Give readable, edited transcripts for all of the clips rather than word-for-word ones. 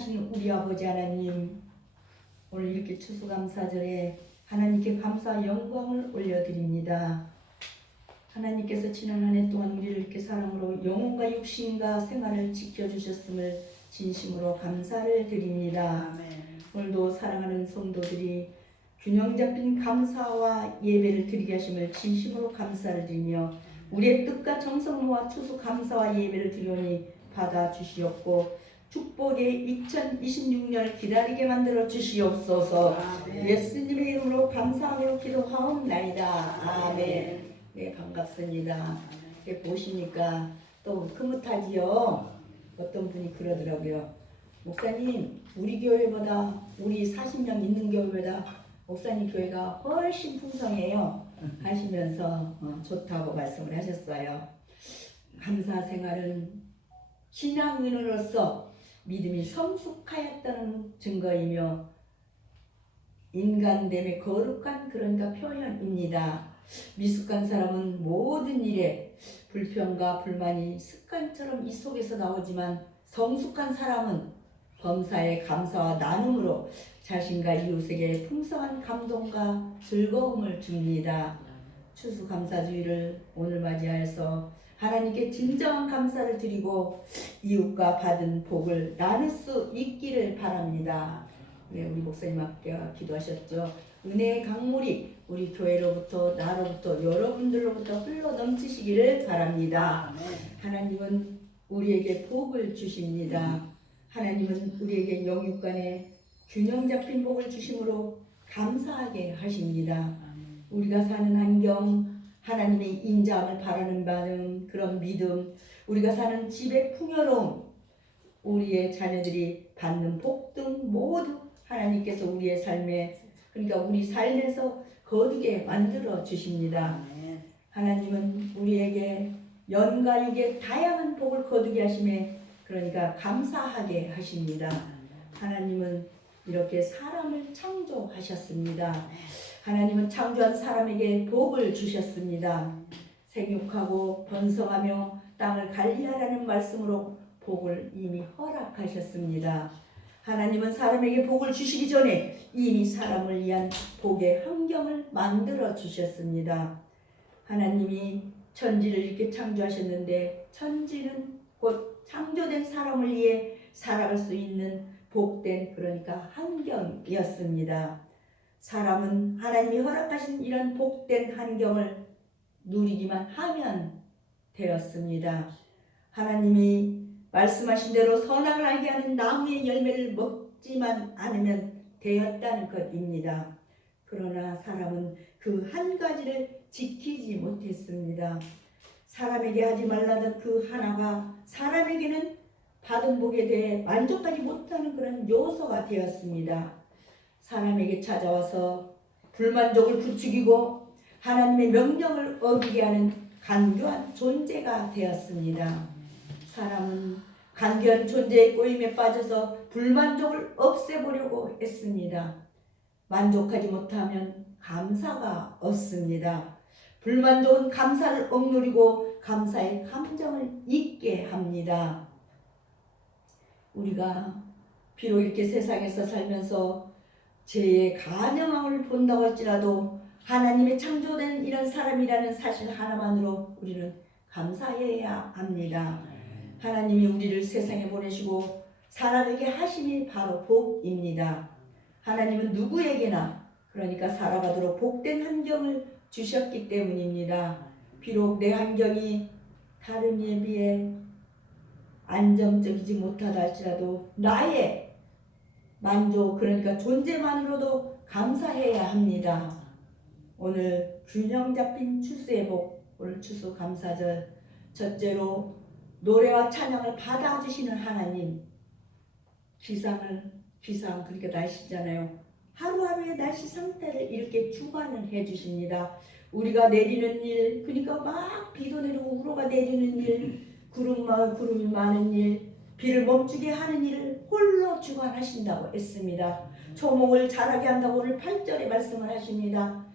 전능하신 우리 아버지 하나님, 오늘 이렇게 추수감사절에 하나님께 감사 영광을 올려드립니다. 하나님께서 지난 한 해 동안 우리를 이렇게 사랑으로 영혼과 육신과 생활을 지켜주셨음을 진심으로 감사를 드립니다. 아멘. 오늘도 사랑하는 성도들이 균형 잡힌 감사와 예배를 드리게 하심을 진심으로 감사를 드리며 우리의 뜻과 정성 모아 추수 감사와 예배를 드리오니 받아주시옵고 축복의 2026년을 기다리게 만들어 주시옵소서. 아멘. 예수님의 이름으로 감사함으로 기도하옵나이다. 아멘. 네, 반갑습니다. 이렇게 보시니까 또 흐뭇하지요. 어떤 분이 그러더라고요. 목사님, 우리 교회보다 우리 40명 있는 교회보다 목사님 교회가 훨씬 풍성해요 하시면서 좋다고 말씀을 하셨어요. 감사 생활은 신앙인으로서 믿음이 성숙하였다는 증거이며 인간됨의 거룩한 그러니까 표현입니다. 미숙한 사람은 모든 일에 불평과 불만이 습관처럼 이 속에서 나오지만 성숙한 사람은 범사에 감사와 나눔으로 자신과 이웃에게 풍성한 감동과 즐거움을 줍니다. 추수감사주의를 오늘 맞이하여서 하나님께 진정한 감사를 드리고 이웃과 받은 복을 나눌 수 있기를 바랍니다. 네, 우리 목사님 아까 기도하셨죠. 은혜의 강물이 우리 교회로부터 나로부터 여러분들로부터 흘러 넘치시기를 바랍니다. 하나님은 우리에게 복을 주십니다. 하나님은 우리에게 영육간에 균형 잡힌 복을 주심으로 감사하게 하십니다. 우리가 사는 환경, 하나님의 인자함을 바라는 바는 그런 믿음, 우리가 사는 집의 풍요로움, 우리의 자녀들이 받는 복 등 모두 하나님께서 우리의 삶에 그러니까 우리 삶에서 거두게 만들어 주십니다. 하나님은 우리에게 연과 육의 다양한 복을 거두게 하심에 그러니까 감사하게 하십니다. 하나님은 이렇게 사람을 창조하셨습니다. 하나님은 창조한 사람에게 복을 주셨습니다. 생육하고 번성하며 땅을 관리하라는 말씀으로 복을 이미 허락하셨습니다. 하나님은 사람에게 복을 주시기 전에 이미 사람을 위한 복의 환경을 만들어 주셨습니다. 하나님이 천지를 이렇게 창조하셨는데 천지는 곧 창조된 사람을 위해 살아갈 수 있는 복된 그러니까 환경이었습니다. 사람은 하나님이 허락하신 이런 복된 환경을 누리기만 하면 되었습니다. 하나님이 말씀하신 대로 선악을 알게 하는 나무의 열매를 먹지만 않으면 되었다는 것입니다. 그러나 사람은 그 한 가지를 지키지 못했습니다. 사람에게 하지 말라던 그 하나가 사람에게는 받은 복에 대해 만족하지 못하는 그런 요소가 되었습니다. 사람에게 찾아와서 불만족을 부추기고 하나님의 명령을 어기게 하는 간교한 존재가 되었습니다. 사람은 간교한 존재의 꼬임에 빠져서 불만족을 없애보려고 했습니다. 만족하지 못하면 감사가 없습니다. 불만족은 감사를 억누르고 감사의 감정을 잊게 합니다. 우리가 비록 이렇게 세상에서 살면서 죄의 가능함을 본다고 할지라도 하나님의 창조된 이런 사람이라는 사실 하나만으로 우리는 감사해야 합니다. 하나님이 우리를 세상에 보내시고 사람에게 하심이 바로 복입니다. 하나님은 누구에게나 그러니까 살아가도록 복된 환경을 주셨기 때문입니다. 비록 내 환경이 다른 이에 비해 안정적이지 못하다 할지라도 나의 만족 그러니까 존재만으로도 감사해야 합니다. 오늘 균형 잡힌 추수의 복, 오늘 추수 감사절 첫째로 노래와 찬양을 받아주시는 하나님. 기상 그러니까 날씨잖아요. 하루하루의 날씨 상태를 이렇게 주관을 해주십니다. 우리가 내리는 일 그러니까 막 비도 내리고 우로가 내리는 일 구름이 많은 일 비를 멈추게 하는 일을 홀로 주관하신다고 했습니다. 초목을 자라게 한다고 오늘 8절에 말씀을 하십니다.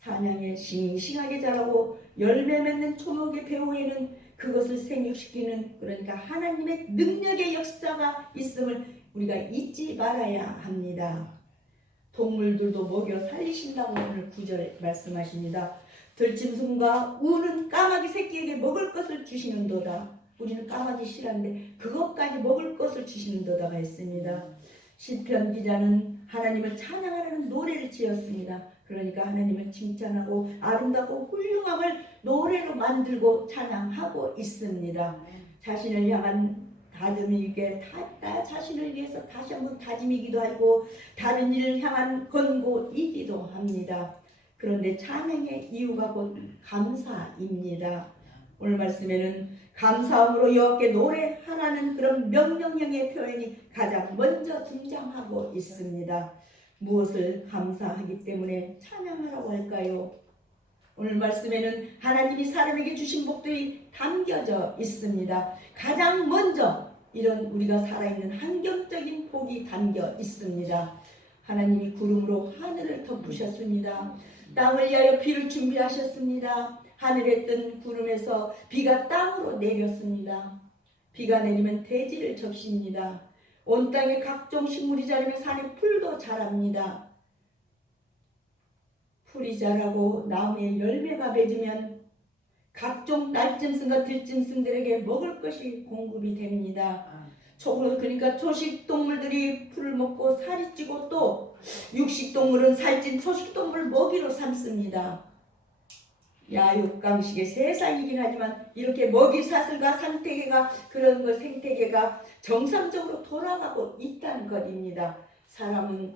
사냥에 싱싱하게 자라고 열매 맺는 초목의 배후에는 그것을 생육시키는 그러니까 하나님의 능력의 역사가 있음을 우리가 잊지 말아야 합니다. 동물들도 먹여 살리신다고 오늘 9절 말씀하십니다. 들짐승과 우는 까마귀 새끼에게 먹을 것을 주시는도다. 우리는 까마귀 싫어하는데 그것까지 먹을 것을 주시는도다가 했습니다. 시편 기자는 하나님을 찬양하라는 노래를 지었습니다. 그러니까 하나님을 칭찬하고 아름답고 훌륭함을 노래로 만들고 찬양하고 있습니다. 자신을 향한 다짐이기에 자신을 위해서 다시 한번 다짐이기도 하고 다른 일을 향한 권고이기도 합니다. 그런데 찬양의 이유가 곧 감사입니다. 오늘 말씀에는 감사함으로 여호와께 노래하라는 그런 명령형의 표현이 가장 먼저 등장하고 있습니다. 무엇을 감사하기 때문에 찬양하라고 할까요? 오늘 말씀에는 하나님이 사람에게 주신 복들이 담겨져 있습니다. 가장 먼저 이런 우리가 살아있는 환경적인 복이 담겨 있습니다. 하나님이 구름으로 하늘을 덮으셨습니다. 땅을 위하여 비를 준비하셨습니다. 하늘에 뜬 구름에서 비가 땅으로 내렸습니다. 비가 내리면 대지를 적십니다. 온 땅에 각종 식물이 자라며 산에 풀도 자랍니다. 풀이 자라고 나무에 열매가 맺으면 각종 날짐승과 들짐승들에게 먹을 것이 공급이 됩니다. 그러니까 초식동물들이 풀을 먹고 살이 찌고 또 육식동물은 살찐 초식동물을 먹이로 삼습니다. 야육강식의 세상이긴 하지만 이렇게 먹이사슬과 생태계가 그런 것 생태계가 정상적으로 돌아가고 있다는 것입니다. 사람은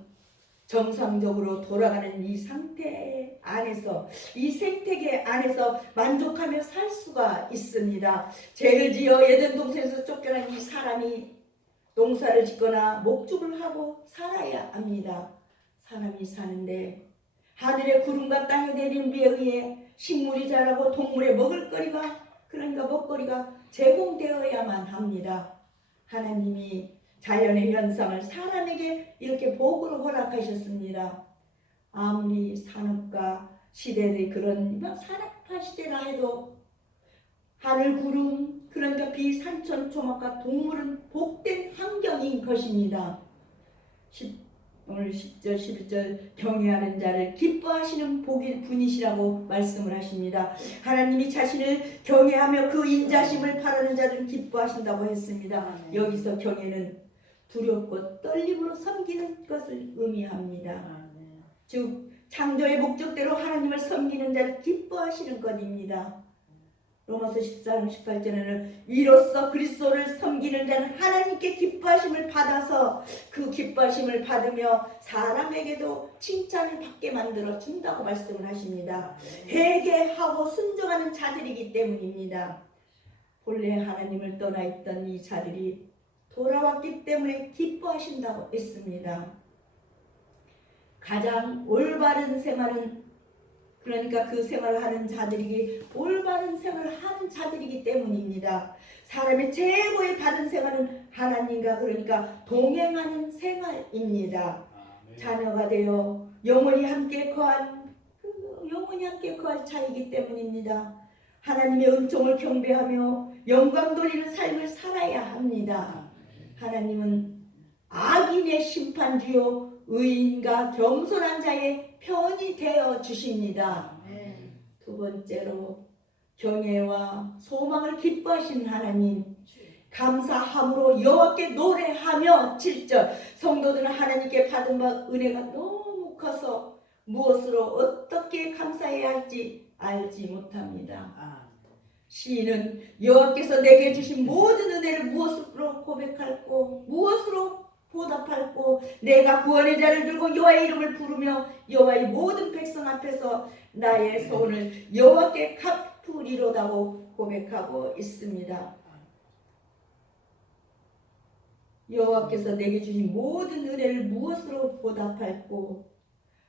정상적으로 돌아가는 이 상태 안에서 이 생태계 안에서 만족하며 살 수가 있습니다. 죄를 지어 에덴 동산에서 쫓겨난 이 사람이 농사를 짓거나 목축을 하고 살아야 합니다. 사람이 사는데 하늘의 구름과 땅에 내린 비에 의해 식물이 자라고 동물의 먹을거리가 그러니까 먹거리가 제공되어야만 합니다. 하나님이 자연의 현상을 사람에게 이렇게 복으로 허락하셨습니다. 아무리 산업과 시대의 그런 산업화 시대라 해도 하늘 구름 그러니까 비 산천 초막과 동물은 복된 환경인 것입니다. 오늘 10절 11절 경외하는 자를 기뻐하시는 복일 분이시라고 말씀을 하십니다. 하나님이 자신을 경외하며 그 인자심을 바라는 자들은 기뻐하신다고 했습니다. 여기서 경외는 두렵고 떨림으로 섬기는 것을 의미합니다. 즉 창조의 목적대로 하나님을 섬기는 자를 기뻐하시는 것입니다. 로마서 14장 18절에는 이로써 그리스도를 섬기는 자는 하나님께 기뻐하심을 받아서 그 기뻐하심을 받으며 사람에게도 칭찬을 받게 만들어 준다고 말씀을 하십니다. 회개하고 순종하는 자들이기 때문입니다. 본래 하나님을 떠나 있던 이 자들이 돌아왔기 때문에 기뻐하신다고 했습니다. 가장 올바른 생활은 그러니까 그 생활을 하는 자들이 올바른 생활을 하는 자들이기 때문입니다. 사람의 최고의 바른 생활은 하나님과 그러니까 동행하는 생활입니다. 자녀가 되어 영원히 함께 거할 차이기 때문입니다. 하나님의 은총을 경배하며 영광 돌리는 삶을 살아야 합니다. 하나님은 악인의 심판주요 의인과 겸손한 자의 편이 되어 주십니다. 두 번째로 경외와 소망을 기뻐하시는 하나님 감사함으로 여호와께 노래하며 7절 성도들은 하나님께 받은 바 은혜가 너무 커서 무엇으로 어떻게 감사해야 할지 알지 못합니다. 시인은 여호와께서 내게 주신 모든 은혜를 무엇으로 고백할꼬 무엇으로 보답할꼬 내가 구원의 자를 들고 여호와의 이름을 부르며 여호와의 모든 백성 앞에서 나의 소원을 여호와께 갚으리로다고 고백하고 있습니다. 여호와께서 내게 주신 모든 은혜를 무엇으로 보답할꼬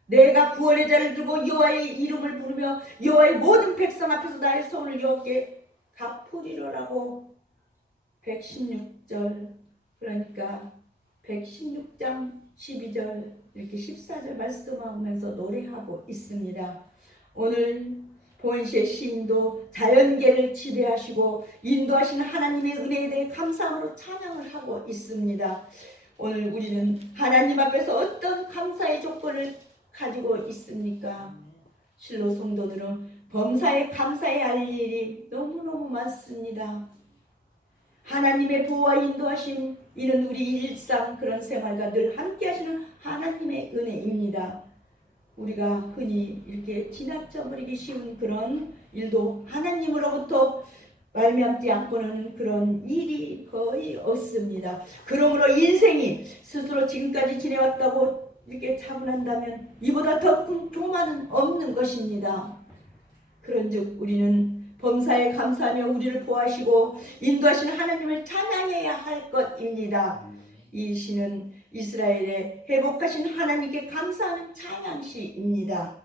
내가 구원의 자를 들고 여호와의 이름을 부르며 여호와의 모든 백성 앞에서 나의 소원을 여호와께 갚으리로라고 116절 그러니까 116장 12절 이렇게 14절 말씀하면서 노래하고 있습니다. 오늘 보은시의 시인도 자연계를 지배하시고 인도하시는 하나님의 은혜에 대해 감사함으로 찬양을 하고 있습니다. 오늘 우리는 하나님 앞에서 어떤 감사의 조건을 가지고 있습니까? 실로 성도들은 범사에 감사해야 할 일이 너무너무 많습니다. 하나님의 보호와 인도하심, 이는 우리 일상 그런 생활과 늘 함께 하시는 하나님의 은혜입니다. 우리가 흔히 이렇게 지나쳐 버리기 쉬운 그런 일도 하나님으로부터 말미암지 않고는 그런 일이 거의 없습니다. 그러므로 인생이 스스로 지금까지 지내왔다고 이렇게 차분한다면 이보다 더 큰 교만은 없는 것입니다. 그런즉 우리는 범사에 감사하며 우리를 보호하시고 인도하시는 하나님을 찬양해야 할 것입니다. 이 시는 이스라엘의 회복하신 하나님께 감사하는 찬양시입니다.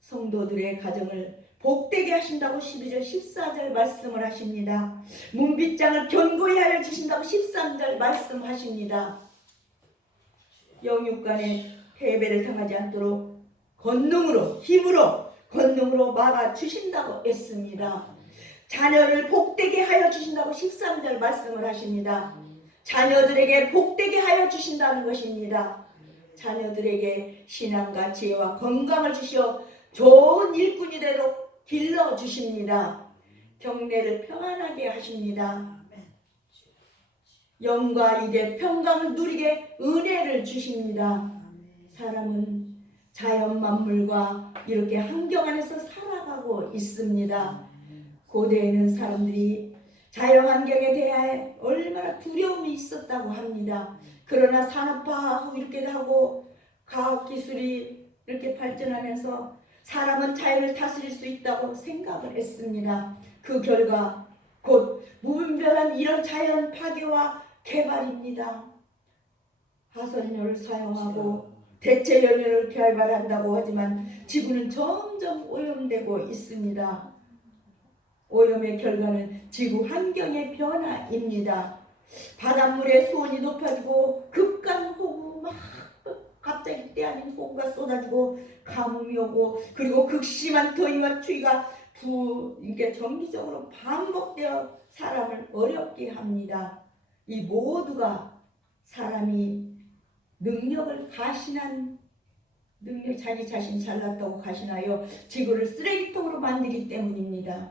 성도들의 가정을 복되게 하신다고 12절 14절 말씀을 하십니다. 문빗장을 견고히 하여 주신다고 13절 말씀하십니다. 영육간에 패배를 당하지 않도록 권능으로 힘으로 권능으로 막아주신다고 했습니다. 자녀를 복되게 하여 주신다고 13절 말씀을 하십니다. 자녀들에게 복되게 하여 주신다는 것입니다. 자녀들에게 신앙과 지혜와 건강을 주시어 좋은 일꾼이 되도록 길러주십니다. 경내를 평안하게 하십니다. 영과 이게 평강을 누리게 은혜를 주십니다. 사람은 자연 만물과 이렇게 환경 안에서 살아가고 있습니다. 고대에는 사람들이 자연 환경에 대해 얼마나 두려움이 있었다고 합니다. 그러나 산업화하고 이렇게 하고 과학기술이 이렇게 발전하면서 사람은 자연을 다스릴 수 있다고 생각을 했습니다. 그 결과 곧 무분별한 이런 자연 파괴와 개발입니다. 화석연료를 사용하고 대체 연료를 개발한다고 하지만 지구는 점점 오염되고 있습니다. 오염의 결과는 지구 환경의 변화입니다. 바닷물의 수온이 높아지고 극간호우 막 갑자기 때 아닌 호우가 쏟아지고 가뭄이 오고 그리고 극심한 더위와 추위가 이게 정기적으로 반복되어 사람을 어렵게 합니다. 이 모두가 사람이 능력을 가신한 자기 자신 잘났다고 가신하여 지구를 쓰레기통으로 만들기 때문입니다.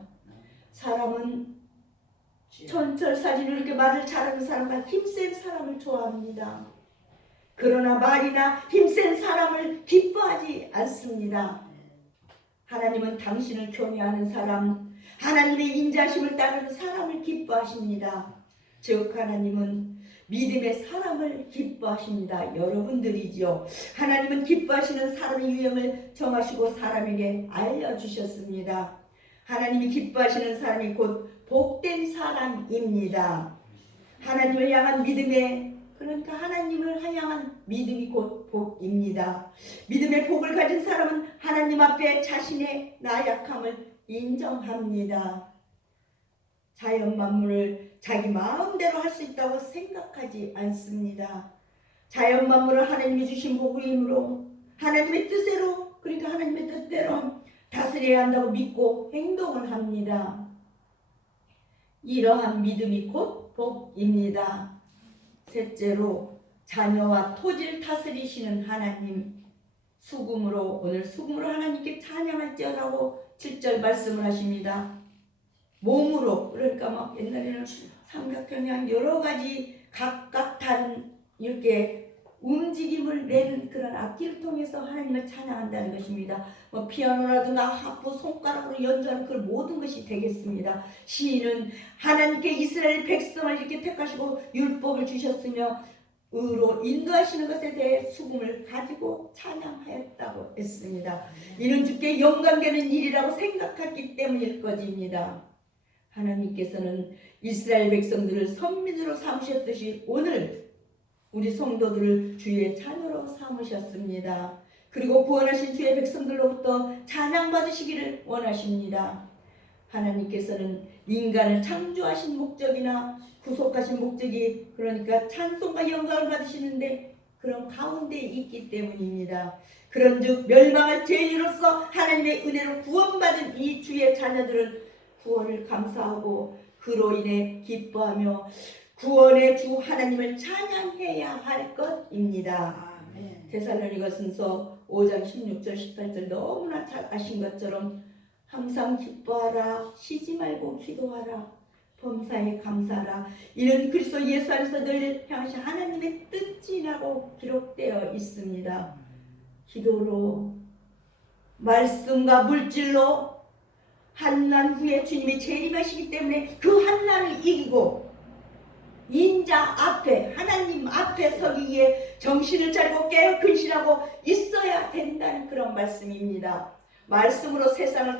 사람은 촌철살인으로 이렇게 말을 잘하는 사람과 힘센 사람을 좋아합니다. 그러나 말이나 힘센 사람을 기뻐하지 않습니다. 하나님은 당신을 경외하는 사람, 하나님의 인자심을 따르는 사람을 기뻐하십니다. 즉 하나님은 믿음의 사람을 기뻐하십니다. 여러분들이지요. 하나님은 기뻐하시는 사람의 유형을 정하시고 사람에게 알려주셨습니다. 하나님이 기뻐하시는 사람이 곧 복된 사람입니다. 하나님을 향한 믿음의 그러니까 하나님을 향한 믿음이 곧 복입니다. 믿음의 복을 가진 사람은 하나님 앞에 자신의 나약함을 인정합니다. 자연 만물을 자기 마음대로 할 수 있다고 생각하지 않습니다. 자연 만물을 하나님이 주신 복임으로 하나님의 뜻대로 그러니까 하나님의 뜻대로 다스려야 한다고 믿고 행동을 합니다. 이러한 믿음이 곧 복입니다. 셋째로 자녀와 토지를 다스리시는 하나님, 오늘 수금으로 하나님께 찬양할지어라고 7절 말씀을 하십니다. 몸으로 그러니까 막 옛날에는 삼각형이랑 여러 가지 각각 다른 이렇게 움직임을 내는 그런 악기를 통해서 하나님을 찬양한다는 것입니다. 뭐 피아노라든가 하프, 손가락으로 연주하는 그 모든 것이 되겠습니다. 시인은 하나님께 이스라엘 백성을 이렇게 택하시고 율법을 주셨으며 의로 인도하시는 것에 대해 수금을 가지고 찬양하였다고 했습니다. 이는 주께 영광되는 일이라고 생각했기 때문일 것입니다. 하나님께서는 이스라엘 백성들을 선민으로 삼으셨듯이 오늘 우리 성도들을 주의 자녀로 삼으셨습니다. 그리고 구원하신 주의 백성들로부터 찬양받으시기를 원하십니다. 하나님께서는 인간을 창조하신 목적이나 구속하신 목적이 그러니까 찬송과 영광을 받으시는데 그런 가운데 있기 때문입니다. 그런즉 멸망할 죄인으로서 하나님의 은혜로 구원받은 이 주의 자녀들은 구원을 감사하고 그로 인해 기뻐하며 구원의 주 하나님을 찬양해야 할 것입니다. 아멘. 데살로니가전서 5장 16절 18절 너무나 잘 아신 것처럼 항상 기뻐하라, 쉬지 말고 기도하라, 범사에 감사하라. 이는 그리스도 예수 안에서 너희를 향하신 하나님의 뜻이라고 기록되어 있습니다. 기도로, 말씀과 물질로 환난 후에 주님이 재림하시기 때문에 그 환난을 이기고 인자 앞에, 하나님 앞에 서기 위해 정신을 차리고 깨어 근신하고 있어야 된다는 그런 말씀입니다. 말씀으로 세상을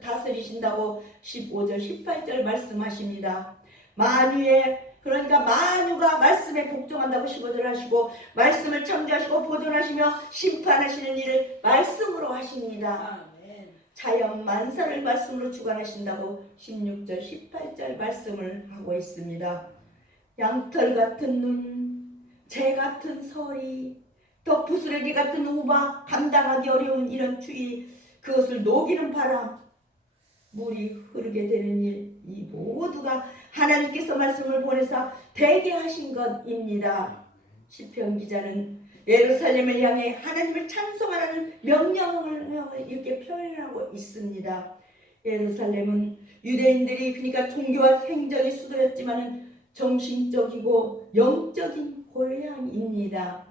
다스리신다고 15절 18절 말씀하십니다. 만유의, 그러니까 만유가 말씀에 복종한다고 15절 하시고, 말씀을 창조하시고 보존하시며 심판하시는 일을 말씀으로 하십니다. 아멘. 자연 만사를 말씀으로 주관하신다고 16절 18절 말씀을 하고 있습니다. 양털 같은 눈, 재 같은 서리, 또 부스러기 같은 우박, 감당하기 어려운 이런 추위, 그것을 녹이는 바람, 물이 흐르게 되는 일, 이 모두가 하나님께서 말씀을 보내사 되게 하신 것입니다. 시편 기자는 예루살렘을 향해 하나님을 찬송하라는 명령을 이렇게 표현하고 있습니다. 예루살렘은 유대인들이 그러니까 종교와 행정의 수도였지만 정신적이고 영적인 고향입니다.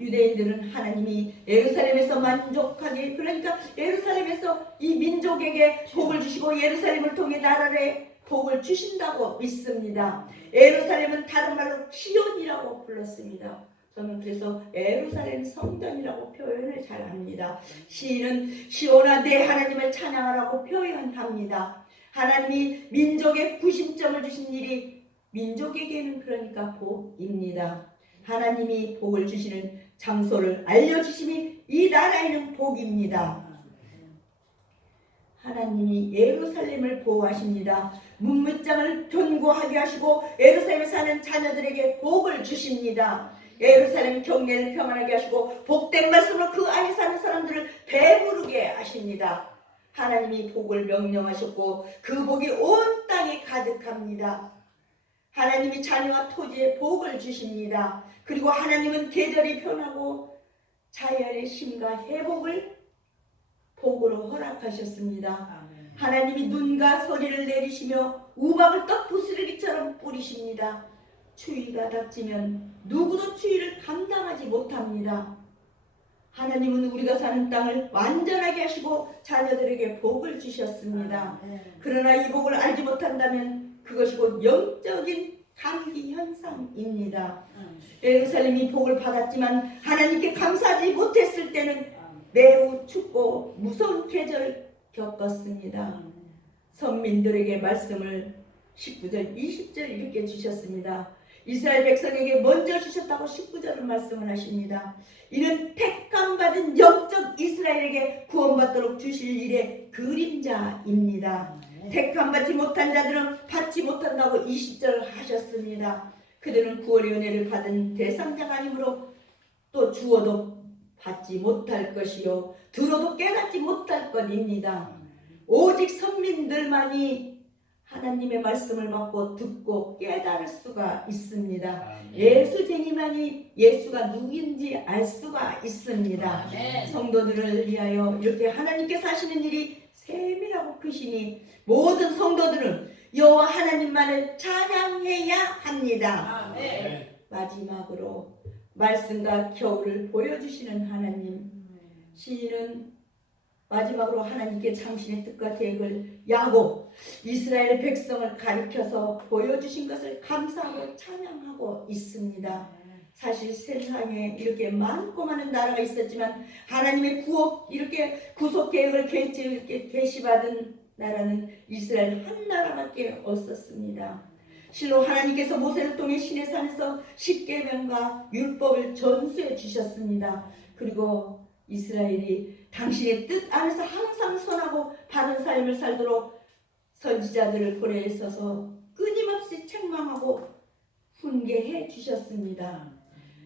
유대인들은 하나님이 예루살렘에서 만족하게, 그러니까 예루살렘에서 이 민족에게 복을 주시고 예루살렘을 통해 나라에 복을 주신다고 믿습니다. 예루살렘은 다른 말로 시온이라고 불렀습니다. 저는 그래서 예루살렘 성전이라고 표현을 잘 합니다. 시인은 시온아 내 하나님을 찬양하라고 표현합니다. 하나님이 민족에 구심점을 주신 일이 민족에게는 그러니까 복입니다. 하나님이 복을 주시는 장소를 알려주심이 이 나라에는 복입니다. 하나님이 예루살렘을 보호하십니다. 문무장을 견고하게 하시고 예루살렘에 사는 자녀들에게 복을 주십니다. 예루살렘 경내를 평안하게 하시고 복된 말씀으로 그 안에 사는 사람들을 배부르게 하십니다. 하나님이 복을 명령하셨고 그 복이 온 땅에 가득합니다. 하나님이 자녀와 토지에 복을 주십니다. 그리고 하나님은 계절이 변하고 자연의 심과 회복을 복으로 허락하셨습니다. 아멘. 하나님이 눈과 서리를 내리시며 우박을 떡 부스러기처럼 뿌리십니다. 추위가 닥치면 누구도 추위를 감당하지 못합니다. 하나님은 우리가 사는 땅을 완전하게 하시고 자녀들에게 복을 주셨습니다. 그러나 이 복을 알지 못한다면 그것이 곧 영적인 감기 현상입니다. 예루살렘이 복을 받았지만 하나님께 감사하지 못했을 때는 매우 춥고 무서운 계절을 겪었습니다. 선민들에게 말씀을 19절 20절 이렇게 주셨습니다. 이스라엘 백성에게 먼저 주셨다고 19절을 말씀을 하십니다. 이는 택함받은 영적 이스라엘에게 구원받도록 주실 일의 그림자입니다. 택함받지 못한 자들은 받지 못한다고 20절 하셨습니다. 그들은 구원의 은혜를 받은 대상자가 아니므로 또 주어도 받지 못할 것이요 들어도 깨닫지 못할 것입니다. 오직 선민들만이 하나님의 말씀을 받고 듣고 깨달을 수가 있습니다. 예수쟁이만이 예수가 누구인지 알 수가 있습니다. 성도들을 위하여 이렇게 하나님께서 하시는 일이 세밀하고 크시니 모든 성도들은 여호와 하나님만을 찬양해야 합니다. 마지막으로 말씀과 겨울을 보여주시는 하나님, 시인은 마지막으로 하나님께 당신의 뜻과 계획을 야곱, 이스라엘 백성을 가리켜서 보여주신 것을 감사하고 찬양하고 있습니다. 사실 세상에 이렇게 많고 많은 나라가 있었지만 하나님의 이렇게 구속 계획을 계시받은 나라는 이스라엘 한 나라밖에 없었습니다. 실로 하나님께서 모세를 통해 시내 산에서 십계명과 율법을 전수해 주셨습니다. 그리고 이스라엘이 당신의 뜻 안에서 항상 선하고 바른 삶을 살도록 선지자들을 보내 있어서 끊임없이 책망하고 훈계해 주셨습니다.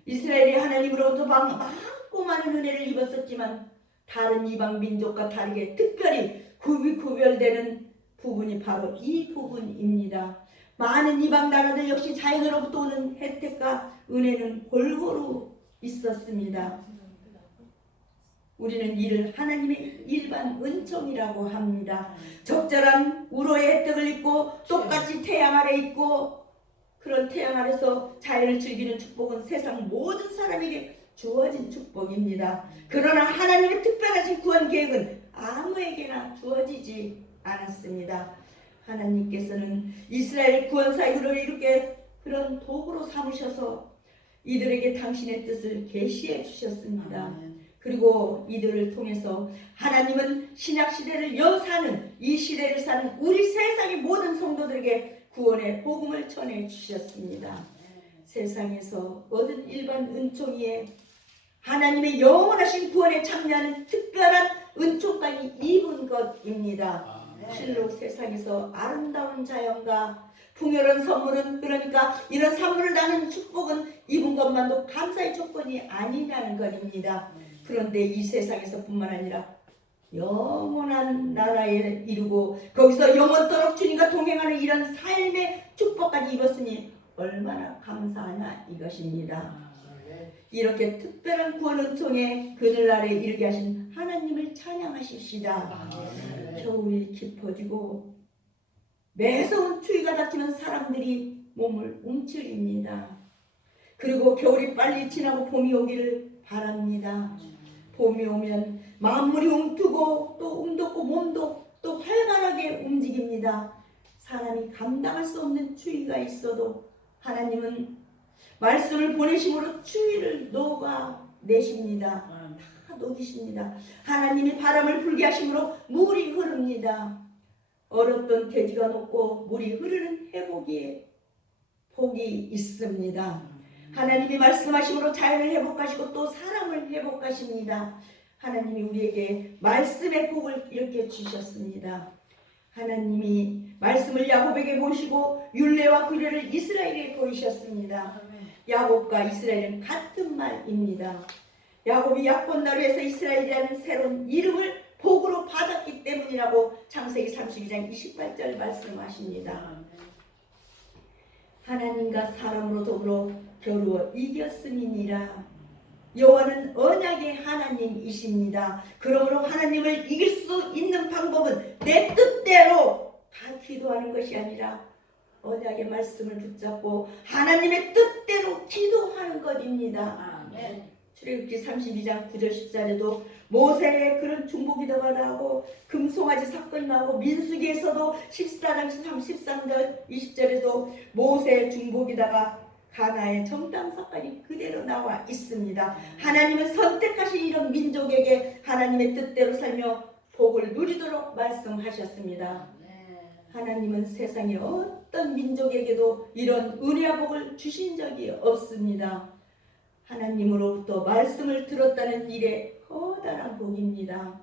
이스라엘이 하나님으로부터 많고 많은 은혜를 입었었지만 다른 이방 민족과 다르게 특별히 구별되는 부분이 바로 이 부분입니다. 많은 이방 나라들 역시 자연으로부터 오는 혜택과 은혜는 골고루 있었습니다. 우리는 이를 하나님의 일반 은총이라고 합니다. 적절한 우로의 혜택을 입고 똑같이 태양 아래 있고 그런 태양 아래서 자연을 즐기는 축복은 세상 모든 사람에게 주어진 축복입니다. 그러나 하나님의 특별하신 구원 계획은 아무에게나 주어지지 않았습니다. 하나님께서는 이스라엘 구원 사역을 이렇게 그런 도구로 삼으셔서 이들에게 당신의 뜻을 계시해 주셨습니다. 그리고 이들을 통해서 하나님은 신약시대를 사는 이 시대를 사는 우리 세상의 모든 성도들에게 구원의 복음을 전해 주셨습니다. 세상에서 얻은 일반 은총이에 하나님의 영원하신 구원에 참여하는 특별한 은총까지 입은 것입니다. 실로 세상에서 아름다운 자연과 풍요로운 선물은, 그러니까 이런 선물을 나누는 축복은 입은 것만도 감사의 조건이 아니냐는 것입니다. 그런데 이 세상에서 뿐만 아니라 영원한 나라에 이르고 거기서 영원토록 주님과 동행하는 이런 삶의 축복까지 입었으니 얼마나 감사하냐 이것입니다. 이렇게 특별한 구원 은총의 그늘날에 이르게 하신 하나님을 찬양하십시다. 겨울이 깊어지고 매서운 추위가 닥치면 사람들이 몸을 움츠립니다. 그리고 겨울이 빨리 지나고 봄이 오기를 바랍니다. 봄이 오면 만물이 움트고 또 움돋고 몸도 또 활발하게 움직입니다. 사람이 감당할 수 없는 추위가 있어도 하나님은 말씀을 보내심으로 추위를 녹아내십니다. 다 녹이십니다. 하나님이 바람을 불게 하심으로 물이 흐릅니다. 얼었던 대지가 녹고 물이 흐르는 회복의 복이 있습니다. 하나님이 말씀하심으로 자연을 회복하시고 또 사람을 회복하십니다. 하나님이 우리에게 말씀의 복을 이렇게 주셨습니다. 하나님이 말씀을 야곱에게 보이시고 율례와 규례를 이스라엘에게 보이셨습니다. 야곱과 이스라엘은 같은 말입니다. 야곱이 약본나루에서 이스라엘이라는 새로운 이름을 복으로 받았기 때문이라고 창세기 32장 28절 말씀하십니다. 하나님과 사람으로 더불어 겨루어 이겼음이니라. 여호와는 언약의 하나님이십니다. 그러므로 하나님을 이길 수 있는 방법은 내 뜻대로 다 기도하는 것이 아니라 언약의 말씀을 붙잡고 하나님의 뜻대로 기도하는 것입니다. 출애굽기 32장 9절 10절에도 모세의 그런 중보기도가 나오고 금송아지 사건이 나오고 민수기에서도 14장 13절 20절에도 모세의 중보기도가 가나의 정당 사건이 그대로 나와 있습니다. 하나님은 선택하신 이런 민족에게 하나님의 뜻대로 살며 복을 누리도록 말씀하셨습니다. 하나님은 세상의 어떤 민족에게도 이런 은혜와 복을 주신 적이 없습니다. 하나님으로부터 말씀을 들었다는 일에 커다란 복입니다.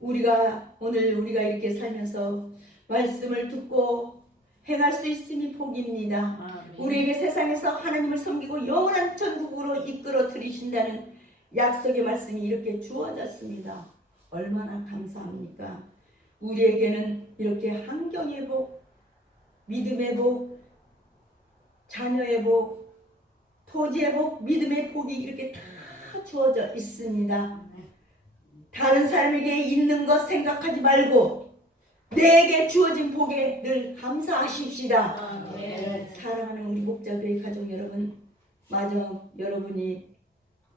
오늘 우리가 이렇게 살면서 말씀을 듣고 행할 수 있음이 복입니다. 우리에게 세상에서 하나님을 섬기고 영원한 천국으로 이끌어 들이신다는 약속의 말씀이 이렇게 주어졌습니다. 얼마나 감사합니까? 우리에게는 이렇게 환경의 복, 믿음의 복, 자녀의 복, 토지의 복, 믿음의 복이 이렇게 다 주어져 있습니다. 다른 사람에게 있는 것 생각하지 말고 내게 주어진 복에 늘 감사하십시다. 사랑하는 우리 목자교회 가족 여러분, 마저 여러분이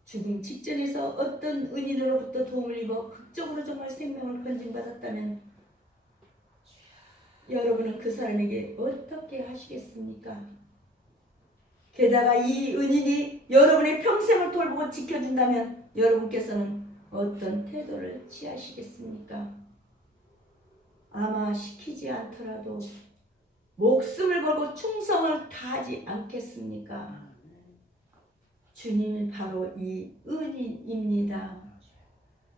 죽음 직전에서 어떤 은인으로부터 도움을 입어 극적으로 정말 생명을 건진받았다면 여러분은 그 사람에게 어떻게 하시겠습니까? 게다가 이 은인이 여러분의 평생을 돌보고 지켜준다면 여러분께서는 어떤 태도를 취하시겠습니까? 아마 시키지 않더라도 목숨을 걸고 충성을 다하지 않겠습니까? 주님이 바로 이 은인입니다.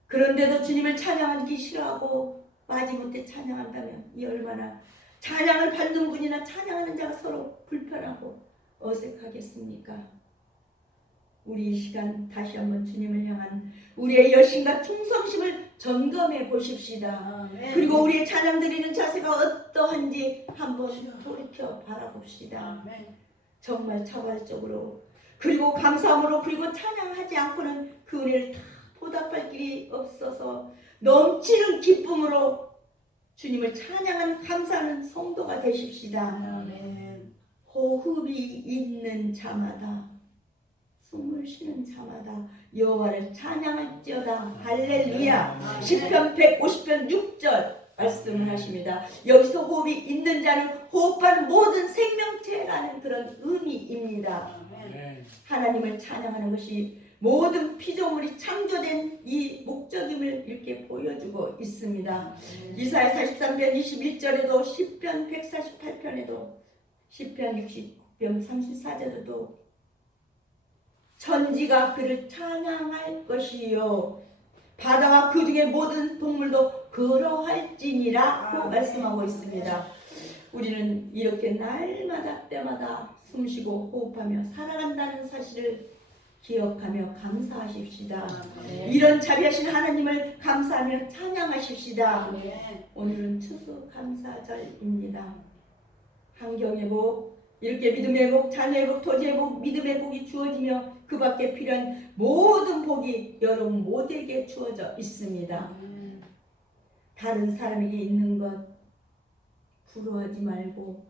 그런데도 주님을 찬양하기 싫어하고 마지못해 찬양한다면 이 얼마나 찬양을 받는 분이나 찬양하는 자가 서로 불편하고 어색하겠습니까? 우리 이 시간 다시 한번 주님을 향한 우리의 열심과 충성심을 점검해 보십시다. 그리고 우리의 찬양 드리는 자세가 어떠한지 한번 돌이켜 바라봅시다. 정말 자발적으로 그리고 감사함으로 그리고 찬양하지 않고는 그 은혜를 다 보답할 길이 없어서 넘치는 기쁨으로 주님을 찬양하는 감사하는 성도가 되십시다. 호흡이 있는 자마다 숨을 쉬는 자마다 여호와를 찬양할지어다. 할렐루야. 시편 150편 6절 말씀을 하십니다. 여기서 호흡이 있는 자는 호흡하는 모든 생명체라는 그런 의미입니다. 하나님을 찬양하는 것이 모든 피조물이 창조된 이 목적임을 이렇게 보여주고 있습니다. 이사야 43편 21절에도 시편 148편에도 시편 60편 34절에도 천지가 그를 찬양할 것이요 바다와 그 중에 모든 동물도 그러할지니라고 말씀하고 있습니다. 우리는 이렇게 날마다 때마다 숨쉬고 호흡하며 살아간다는 사실을 기억하며 감사하십시다. 이런 자비하신 하나님을 감사하며 찬양하십시다. 오늘은 추수감사절입니다. 환경의 복, 이렇게 믿음의 복, 자녀의 복, 토지의 복, 믿음의 복이 주어지며 그 밖에 필요한 모든 복이 여러분 모두에게 주어져 있습니다. 다른 사람에게 있는 것 부러워하지 말고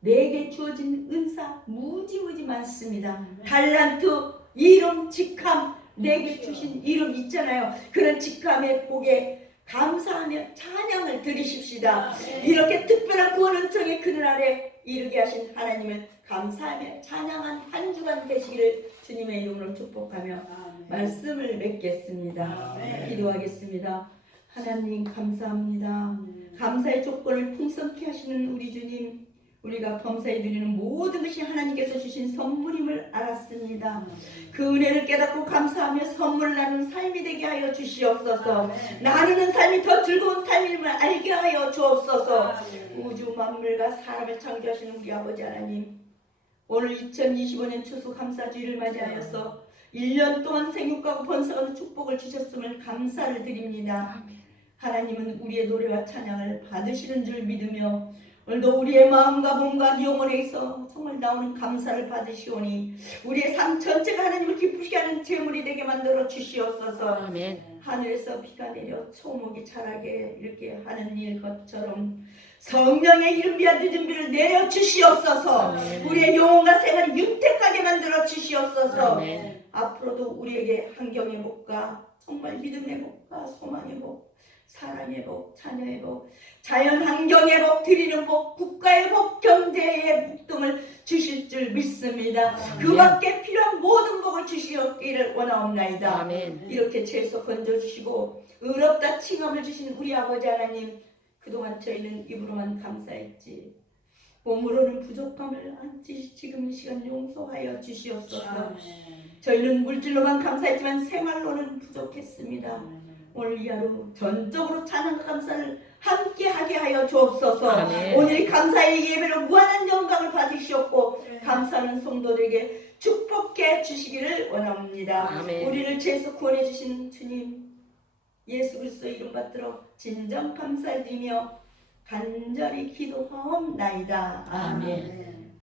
내게 주어진 은사 무지무지 많습니다. 달란트, 이름, 직함, 내게 주신 이름 있잖아요. 그런 직함의 복에 감사하며 찬양을 드리십시다. 이렇게 특별한 구원 은총의 그늘 아래 이르게 하신 하나님을 감사하며 찬양한 한 주간 되시기를 주님의 이름으로 축복하며 말씀을 맺겠습니다. 기도하겠습니다. 하나님 감사합니다. 감사의 조건을 풍성케 하시는 우리 주님, 우리가 범사에 드리는 모든 것이 하나님께서 주신 선물임을 알았습니다. 그 은혜를 깨닫고 감사하며 선물을 나누는 삶이 되게 하여 주시옵소서. 나누는 삶이 더 즐거운 삶임을 알게 하여 주옵소서. 우주 만물과 사람을 창조하시는 우리 아버지 하나님, 오늘 2025년 추수감사주의를 맞이하여서 1년 동안 생육하고 번성하는 축복을 주셨음을 감사를 드립니다. 하나님은 우리의 노래와 찬양을 받으시는 줄 믿으며 오늘도 우리의 마음과 몸과 영혼에서 정말 나오는 감사를 받으시오니 우리의 삶 전체가 하나님을 기쁘시게 하는 제물이 되게 만들어 주시옵소서. 아멘. 하늘에서 비가 내려 초목이 자라게 이렇게 하는 일 것처럼 성령의 이른비와 늦은비를 내려 주시옵소서. 아멘. 우리의 영혼과 생활을 윤택하게 만들어 주시옵소서. 아멘. 앞으로도 우리에게 환경의 복과 정말 믿음의 복과 소망의 복, 사랑의 복, 자녀의 복, 자연 환경의 복, 드리는 복, 국가의 복, 경제의 복 등을 주실 줄 믿습니다. 그 밖에 필요한 모든 복을 주시기를 원하옵나이다. 아멘. 이렇게 채소 건져주시고 의롭다 칭함을 주신 우리 아버지 하나님, 그동안 저희는 입으로만 감사했지 몸으로는 부족함을 안지 지금 이 시간 용서하여 주시옵소서. 아멘. 저희는 물질로만 감사했지만 생활로는 부족했습니다. 오늘 이 하루 전적으로 찬양과 감사를 함께하게 하여 주옵소서. 아멘. 오늘 이 감사의 예배로 무한한 영광을 받으시옵고 감사하는 성도들에게 축복해 주시기를 원합니다. 아멘. 우리를 죄에서 구원해 주신 주님 예수 그리스도의 이름 받들어 진정 감사드리며 간절히 기도하옵나이다. 아멘.